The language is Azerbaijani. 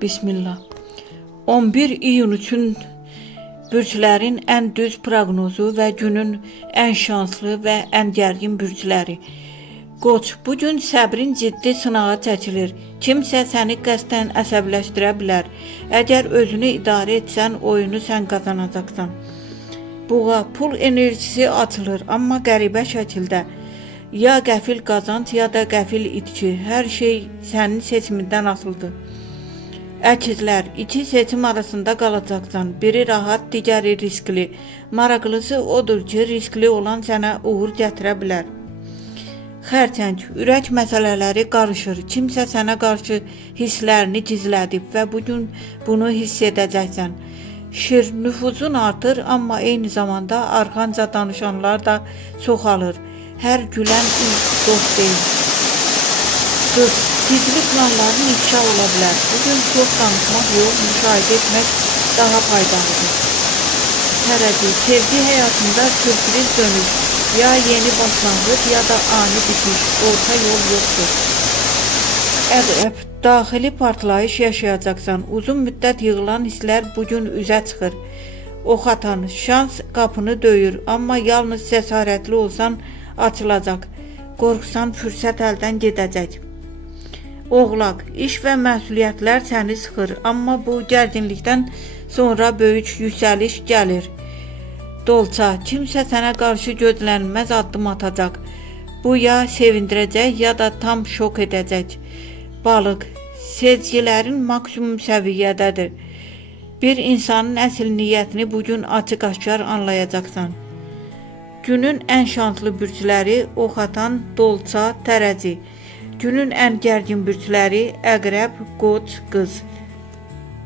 Bismillah. 11 iyun üçün bürclərin ən düz proqnozu və günün ən şanslı və ən gərgin bürcləri. Qoç, bugün səbrin ciddi sınağa çəkilir. Kimsə səni qəsdən əsəbləşdirə bilər. Əgər özünü idarə etsən, oyunu sən qazanacaqsan. Buğa, pul enerjisi açılır, amma qəribə şəkildə. Ya qəfil qazanc, ya da qəfil itki. Hər şey sənin seçimindən asılıdır. Əkizlər, iki seçim arasında qalacaqsan. Biri rahat, digəri riskli. Maraqlısı odur ki, riskli olan sənə uğur gətirə bilər. Xərçəng, ürək məsələləri qarışır. Kimsə sənə qarşı hisslərini gizlədib və bugün bunu hiss edəcəksən. Şir, nüfuzun artır, amma eyni zamanda arxanca danışanlar da çoxalır. Hər gülən ilk dost deyil. Qız, gizli planların ifşa ola bilər. Bugün çox danışmaq yox, müşahidə etmək daha faydalıdır. Tərəzi, sevgi həyatında sürpriz dönüş, ya yeni başlanğıc, ya da ani bitiş, orta yol yoxdur. Əqrəb, daxili partlayış yaşayacaqsan. Uzun müddət yığılan hisslər bugün üzə çıxır. Ox atan, şans qapını döyür, amma yalnız cəsarətli olsan açılacaq. Qorxsan fürsət əldən gedəcək. Oğlaq, iş və məsuliyyətlər səni sıxır, amma bu gərginlikdən sonra böyük yüksəliş gəlir. Dolça, kimsə sənə qarşı gözlənilməz addım atacaq. Bu ya sevindirəcək, ya da tam şok edəcək. Balıq, sezgilərin maksimum səviyyədədir. Bir insanın əsl niyyətini bugün açıq-aşkar anlayacaqsan. Günün ən şanslı bürcləri ox atan, dolça, tərəzi. Günün ən gərgin bürcləri əqrəb, qoç, qız.